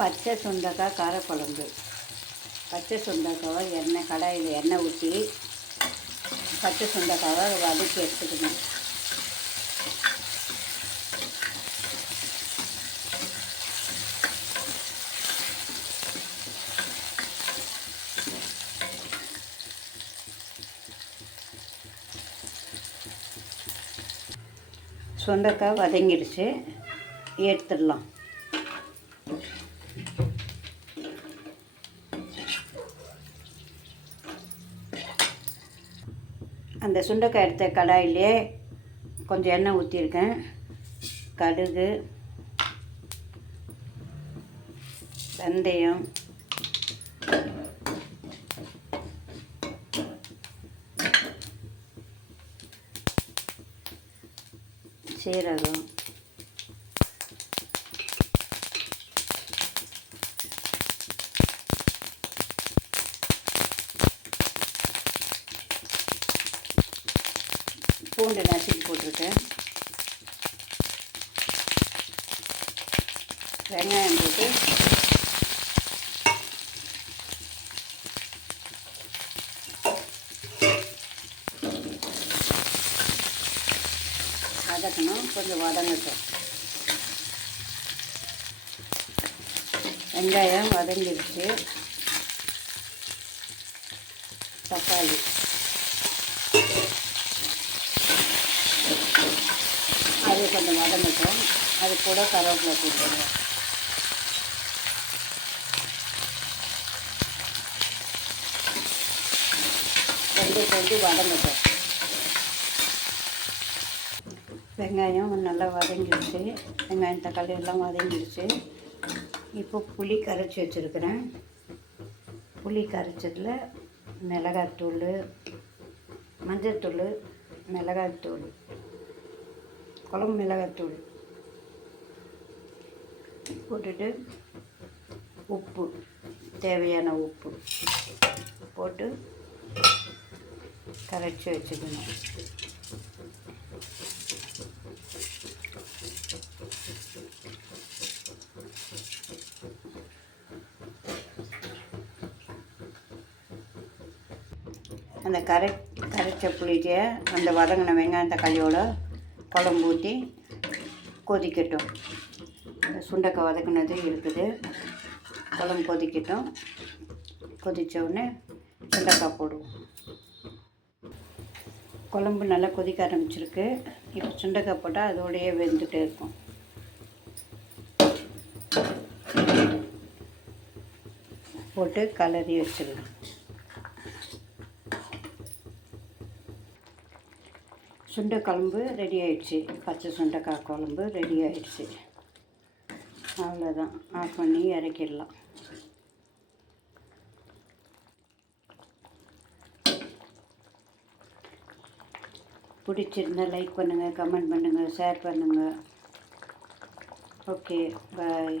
பச்சை சுண்டைக்காய் காரக்குழம்பு. பச்சை சுண்டைக்காவை கடாயில் எண்ணெய் ஊற்றி பச்சை சுண்டைக்காவை வதக்கி எடுத்துக்கணும். சுண்டைக்காய் வதங்கிடுச்சு, எடுத்துடலாம். அந்த சுண்டைக்காய் எடுத்த கடாயிலே கொஞ்சம் எண்ணெய் ஊற்றிருக்கேன். கடுகு, வெந்தயம், சீரகம், பூண்டு நசுக்கி போட்டிருக்கேன். வெங்காயம் போட்டு வதக்கணும். கொஞ்சம் வதங்கட்டும். வெங்காயம் வதங்கிடுச்சு. தக்காளி, அது கொஞ்சம் வதங்கட்டும். அது கூட கருவேப்பிலை போட்டுருவோம். கொஞ்சம் வதங்கட்டும். வெங்காயம் நல்லா வதங்கிடுச்சு. வெங்காயம் தக்காளி எல்லாம் வதங்கிடுச்சு. இப்போ புளி கரைச்சி வச்சுருக்கிறேன். புளி கரைச்சதில் மிளகாத்தூள், மஞ்சள்தூள், மிளகாத்தூள், குழம்பு மிளகாத்தூள் போட்டுட்டு உப்பு, தேவையான உப்பு போட்டு கரைச்சி வச்சுக்கணும். அந்த கரைச்ச புளிக்க அந்த வதங்கின வெங்காயம் தக்காளியோட குழம்பு ஊற்றி கொதிக்கட்டும். இந்த சுண்டைக்காய் வதக்கினது இருக்குது. குழம்பு கொதிக்கட்டும். கொதித்த உடனே சுண்டைக்காய் போடுவோம். குழம்பு நல்லா கொதிக்க ஆரம்பிச்சிருக்கு. இப்போ சுண்டைக்காய் போட்டால் அதோடையே வெந்துகிட்டே இருக்கும். போட்டு கலரி வச்சிடலாம். சுண்டை குழம்பு ரெடி ஆகிடுச்சு. பச்சை சுண்டைக்காய் குழம்பு ரெடி ஆகிடுச்சு. அவ்வளோதான். ஆஃப் பண்ணி இறக்கிடலாம். பிடிச்சிருந்தால் லைக் பண்ணுங்கள், கமெண்ட் பண்ணுங்கள், ஷேர் பண்ணுங்கள். ஓகே, பாய்.